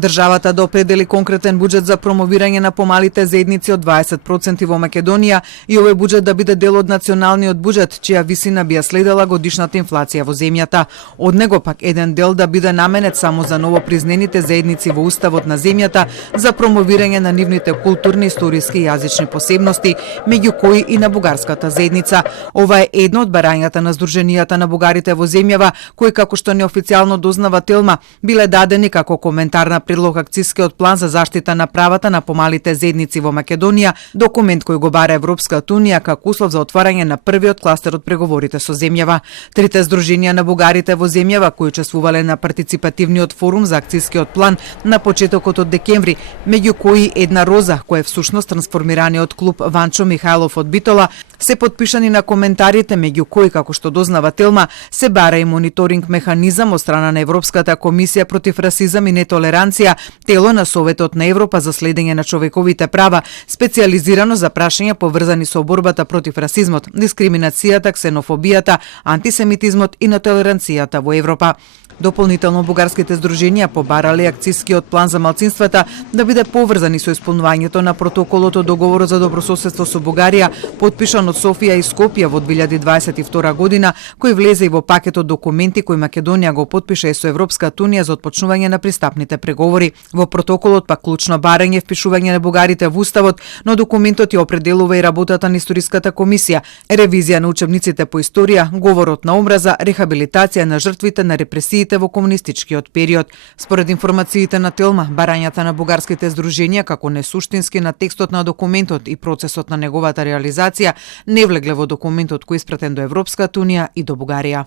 Државата да определи конкретен буџет за промовирање на помалите заедници од 20% во Македонија и овој буџет да биде дел од националниот буџет, чија висина би ја следела годишната инфлација во земјата. Од него пак еден дел да биде наменет само за новопризнените заедници во уставот на земјата за промовирање на нивните културни, историски и јазични посебности, меѓу кои и на бугарската заедница. Ова е едно од барањата на Сдруженијата на бугарите во земјава, кои како што неофицијално дознава Телма, биле дадени како коментар на предлог акцискиот план за заштита на правата на помалите заедници во Македонија, документ кој го бара Европската унија како услов за отварање на првиот кластер од преговорите со земјава. Трите здруженија на бугарите во земјава кои учествувале на партиципативниот форум за акцискиот план на почетокот од декември, меѓу кои една Роза, кој е всушност трансформираниот клуб Ванчо Михајлов од Битола, се потпишани на коментарите, меѓу кои, како што дознава Телма, се бара и мониторинг механизам од страна на Европската комисија против расизам и нетолеранција, тело на Советот на Европа за следење на човековите права, специјализирано за прашања поврзани со борбата против расизмот, дискриминацијата, ксенофобијата, антисемитизмот и нетолеранцијата во Европа. Дополнително бугарските здруженија побарале акцискиот план за малцинствата да биде поврзани со исполнувањето на протоколот од договорот за добрососедство со Бугарија, потпишан од Софија и Скопје во 2022 година, кој влезе и во пакетот документи кои Македонија го потпиша и со Европската унија за отпочнување на пристапните преговори. Во протоколот пак клучно барање впишување на бугарите во уставот, но документот ја определува и работата на историската комисија, ревизија на учебниците по историја, говорот на омраза, рехабилитација на жртвите на репресиите во комунистичкиот период. Според информациите на Телма, барањата на бугарските здруженија како несуштински на текстот на документот и процесот на неговата реализација не влегле во документот кој испратен до Европската унија и до Бугарија.